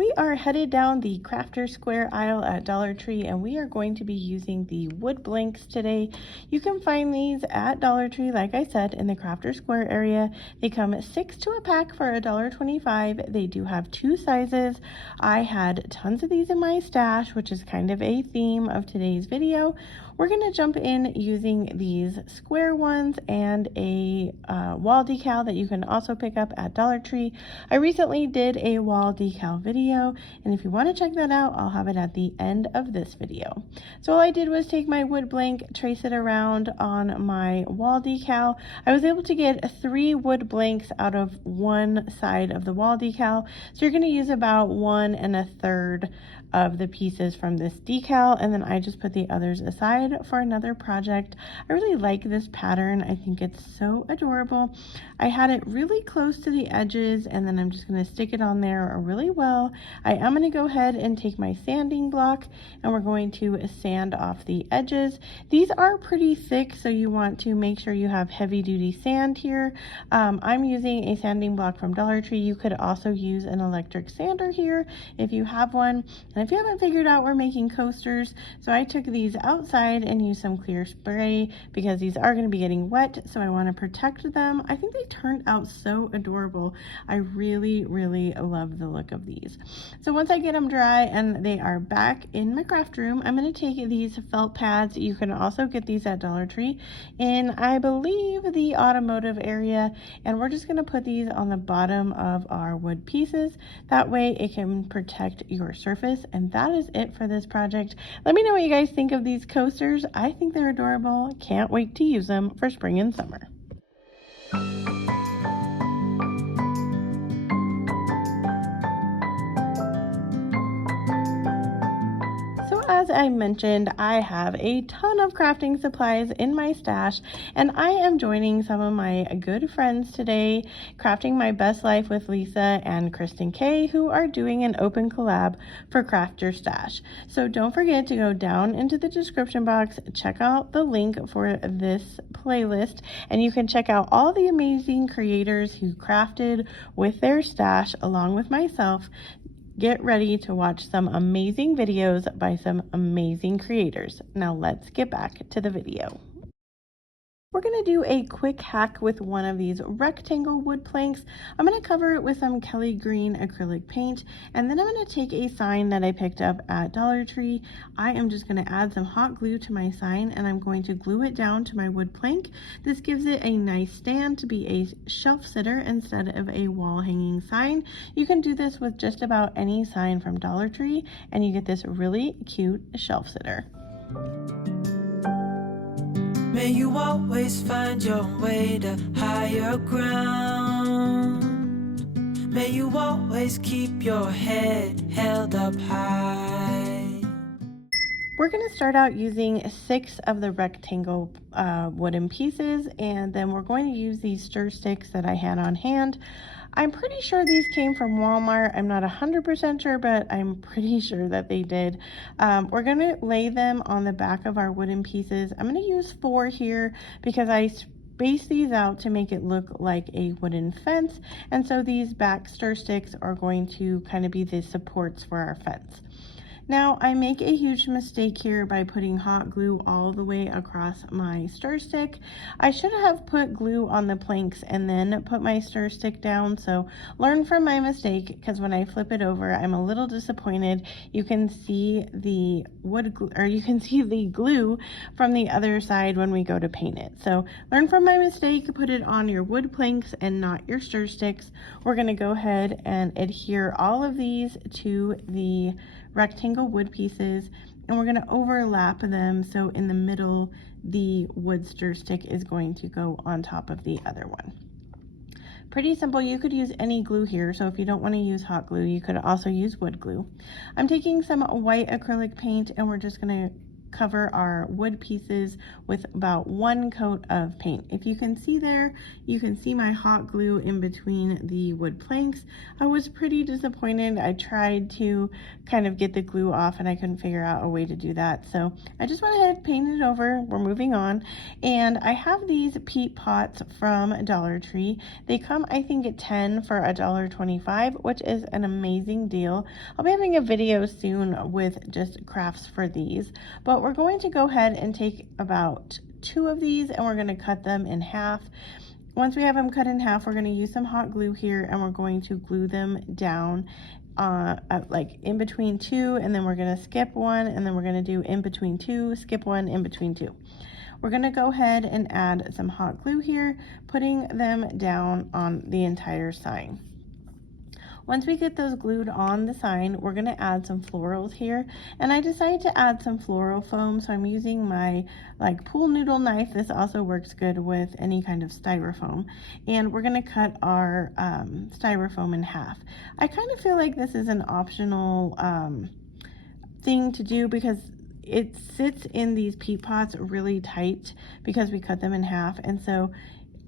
We are headed down the Crafter Square aisle at Dollar Tree, and we are going to be using the wood blanks today. You can find these at Dollar Tree, like I said, in the Crafter Square area. They come 6 to a pack for $1.25. They do have 2 sizes. I had tons of these in my stash, which is kind of a theme of today's video. We're going to jump in using these square ones and a wall decal that you can also pick up at Dollar Tree. I recently did a wall decal video, and if you want to check that out, I'll have it at the end of this video. So all I did was take my wood blank, trace it around on my wall decal. I was able to get 3 wood blanks out of one side of the wall decal, so you're going to use about 1 1/3 of the pieces from this decal, and then I just put the others aside for another project. I really like this pattern. I think it's so adorable. I had it really close to the edges, and then I'm just going to stick it on there really well. I am going to go ahead and take my sanding block, and we're going to sand off the edges. These are pretty thick, so you want to make sure you have heavy duty sand here. I'm using a sanding block from Dollar Tree. You could also use an electric sander here if you have one. And if you haven't figured out, we're making coasters, so I took these outside and used some clear spray because these are going to be getting wet, so I want to protect them. I think they turned out so adorable. I really love the look of these. So once I get them dry and they are back in my craft room, I'm going to take these felt pads. You can also get these at Dollar Tree in, I believe, the automotive area, and we're just going to put these on the bottom of our wood pieces. That way it can protect your surface. And that is it for this project. Let me know what you guys think of these coasters. I think they're adorable. Can't wait to use them for spring and summer. As I mentioned, I have a ton of crafting supplies in my stash, and I am joining some of my good friends today, Crafting My Best Life with Lisa and Kristen Kay, who are doing an open collab for Craft Your Stash. So don't forget to go down into the description box, check out the link for this playlist, and you can check out all the amazing creators who crafted with their stash along with myself. Get ready to watch some amazing videos by some amazing creators. Now let's get back to the video. We're going to do a quick hack with one of these rectangle wood planks. I'm going to cover it with some Kelly Green acrylic paint, and then I'm going to take a sign that I picked up at Dollar Tree. I am just going to add some hot glue to my sign, and I'm going to glue it down to my wood plank. This gives it a nice stand to be a shelf sitter instead of a wall hanging sign. You can do this with just about any sign from Dollar Tree, and you get this really cute shelf sitter. May you always find your way to higher ground. May you always keep your head held up high. We're going to start out using 6 of the rectangle wooden pieces, and then we're going to use these stir sticks that I had on hand. I'm pretty sure these came from Walmart. I'm not 100% sure, but I'm pretty sure that they did. We're going to lay them on the back of our wooden pieces. I'm going to use 4 here because I space these out to make it look like a wooden fence. And so these back stir sticks are going to kind of be the supports for our fence. Now, I make a huge mistake here by putting hot glue all the way across my stir stick. I should have put glue on the planks and then put my stir stick down, so learn from my mistake, because when I flip it over, I'm a little disappointed. You can see the wood glue, or you can see the glue from the other side when we go to paint it. So learn from my mistake, put it on your wood planks and not your stir sticks. We're going to go ahead and adhere all of these to the rectangle wood pieces, and we're going to overlap them, so in the middle the wood stir stick is going to go on top of the other one. Pretty simple. You could use any glue here, so if you don't want to use hot glue, you could also use wood glue. I'm taking some white acrylic paint, and we're just going to cover our wood pieces with about 1 coat of paint. If you can see there, you can see my hot glue in between the wood planks. I was pretty disappointed. I tried to kind of get the glue off and I couldn't figure out a way to do that. So I just went ahead and painted it over. We're moving on. And I have these peat pots from Dollar Tree. They come, I think, at 10 for $1.25, which is an amazing deal. I'll be having a video soon with just crafts for these, but we're going to go ahead and take about 2 of these and we're going to cut them in half. Once we have them cut in half, we're going to use some hot glue here and we're going to glue them down like in between 2, and then we're going to skip 1, and then we're going to do in between 2, skip 1, in between 2. We're going to go ahead and add some hot glue here, putting them down on the entire sign. Once we get those glued on the sign, we're going to add some florals here, and I decided to add some floral foam, so I'm using my pool noodle knife. This also works good with any kind of styrofoam, and we're going to cut our styrofoam in half. I kind of feel like this is an optional thing to do because it sits in these peat pots really tight because we cut them in half, and so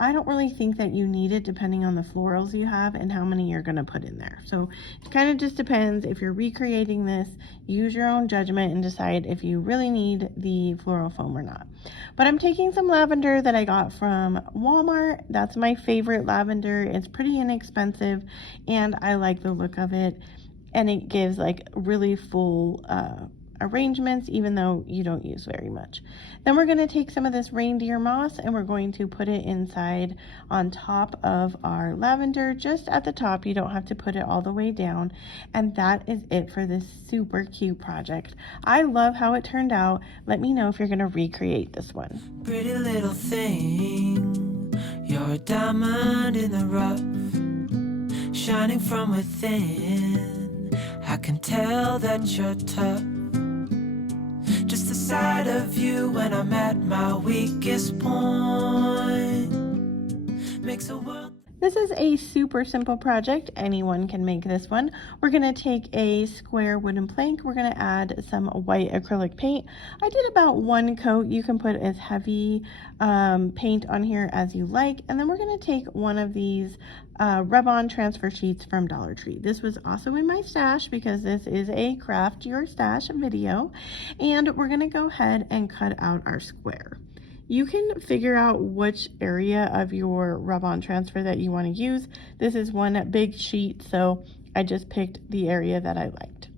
I don't really think that you need it depending on the florals you have and how many you're going to put in there. So it kind of just depends. If you're recreating this, use your own judgment and decide if you really need the floral foam or not. But I'm taking some lavender that I got from Walmart. That's my favorite lavender. It's pretty inexpensive and I like the look of it, and it gives like really full arrangements even though you don't use very much. Then we're going to take some of this reindeer moss and we're going to put it inside on top of our lavender, just at the top. You don't have to put it all the way down. And that is it for this super cute project. I love how it turned out. Let me know if you're going to recreate this one. Pretty little thing, you're a diamond in the rough, shining from within. I can tell that you're tough. Just the sight of you when I'm at my weakest point makes a world. This is a super simple project. Anyone can make this one. We're going to take a square wooden plank. We're going to add some white acrylic paint. I did about 1 coat. You can put as heavy paint on here as you like. And then we're going to take one of these rub-on transfer sheets from Dollar Tree. This was also in my stash because this is a craft your stash video. And we're going to go ahead and cut out our square. You can figure out which area of your rub-on transfer that you want to use. This is one big sheet, so I just picked the area that I liked.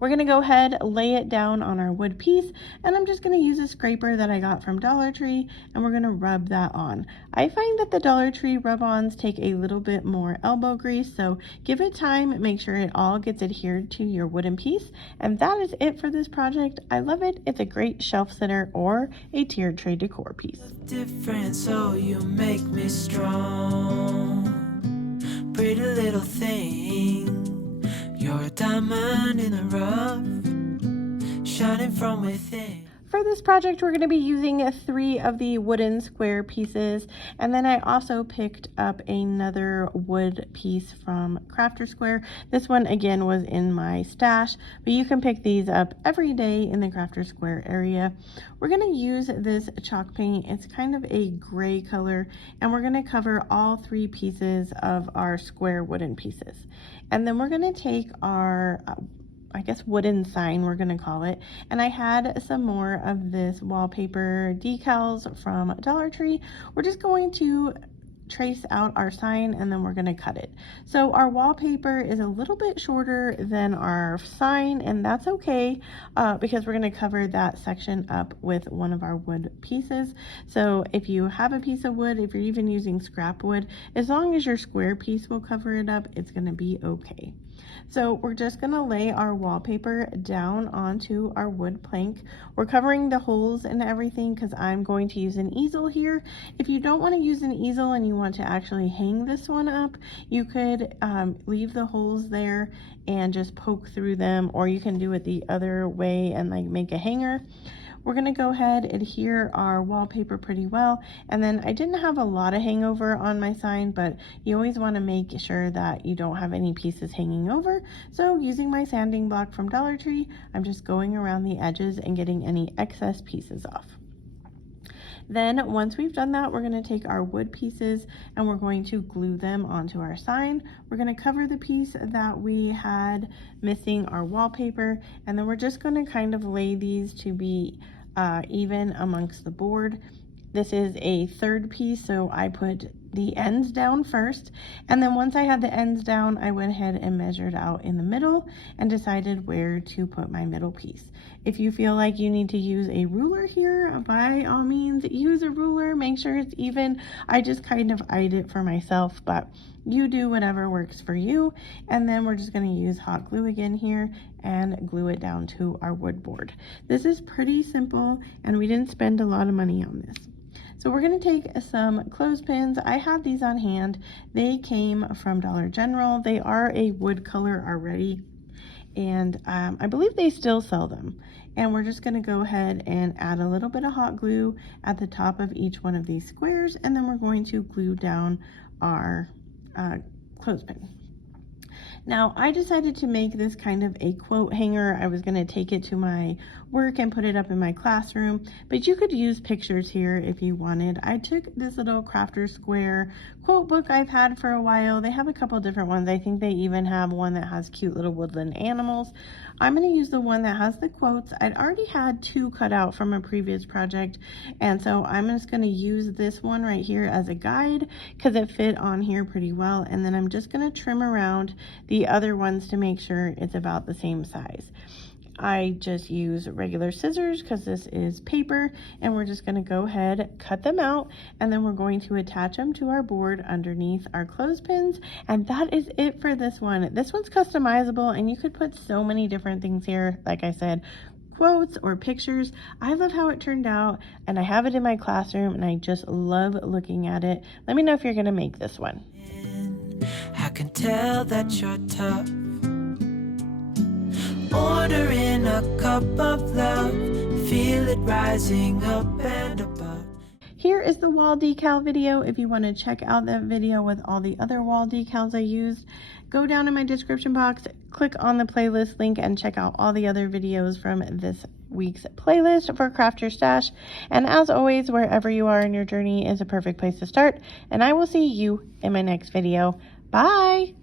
We're going to go ahead, lay it down on our wood piece, and I'm just going to use a scraper that I got from Dollar Tree, and we're going to rub that on. I find that the Dollar Tree rub-ons take a little bit more elbow grease, so give it time, make sure it all gets adhered to your wooden piece, and that is it for this project. I love it. It's a great shelf sitter or a tiered tray decor piece. Different, so you make me strong. Pretty little thing, you're a diamond in the rough, shining from within. For this project, we're going to be using 3 of the wooden square pieces, and then I also picked up another wood piece from Crafter Square. This one again was in my stash, but you can pick these up every day in the Crafter Square area. We're going to use this chalk paint. It's kind of a gray color, and we're going to cover all 3 pieces of our square wooden pieces. And then we're going to take our I guess wooden sign, we're going to call it. And I had some more of this wallpaper decals from Dollar Tree. We're just going to trace out our sign and then we're going to cut it. So our wallpaper is a little bit shorter than our sign, and that's okay because we're going to cover that section up with one of our wood pieces. So if you have a piece of wood, if you're even using scrap wood, as long as your square piece will cover it up, it's going to be okay. So we're just going to lay our wallpaper down onto our wood plank. We're covering the holes and everything because I'm going to use an easel here. If you don't want to use an easel and you want to actually hang this one up, you could leave the holes there and just poke through them, or you can do it the other way and like make a hanger. We're going to go ahead and adhere our wallpaper pretty well. And then I didn't have a lot of hangover on my sign, but you always want to make sure that you don't have any pieces hanging over. So using my sanding block from Dollar Tree, I'm just going around the edges and getting any excess pieces off. Then once we've done that, we're going to take our wood pieces and we're going to glue them onto our sign. We're going to cover the piece that we had missing our wallpaper, and then we're just going to kind of lay these to be even amongst the board. This is a third piece, so I put the ends down first, and then once I had the ends down, I went ahead and measured out in the middle and decided where to put my middle piece. If you feel like you need to use a ruler here, by all means use a ruler, make sure it's even. I just kind of eyed it for myself, but you do whatever works for you. And then we're just going to use hot glue again here and glue it down to our wood board. This is pretty simple and we didn't spend a lot of money on this. So we're going to take some clothespins. I have these on hand. They came from Dollar General. They are a wood color already, and I believe they still sell them. And we're just going to go ahead and add a little bit of hot glue at the top of each one of these squares, and then we're going to glue down our clothespin. Now, I decided to make this kind of a quote hanger. I was going to take it to my work and put it up in my classroom, but you could use pictures here if you wanted. I took this little Crafter Square quote book I've had for a while. They have a couple different ones. I think they even have one that has cute little woodland animals. I'm going to use the one that has the quotes. I'd already had two cut out from a previous project, and so I'm just going to use this one right here as a guide because it fit on here pretty well, and then I'm just going to trim around the other ones to make sure it's about the same size. I just use regular scissors because this is paper, and we're just going to go ahead, cut them out, and then we're going to attach them to our board underneath our clothespins. And that is it for this one. This one's customizable and you could put so many different things here. Like I said, quotes or pictures. I love how it turned out, and I have it in my classroom and I just love looking at it. Let me know if you're going to make this one. I can tell that you're tough. Order in a cup of love, feel it rising up and above. Here is the wall decal video. If you want to check out that video with all the other wall decals I used, go down in my description box, click on the playlist link, and check out all the other videos from this week's playlist for Craft Your Stash. And as always, wherever you are in your journey is a perfect place to start, and I will see you in my next video. Bye!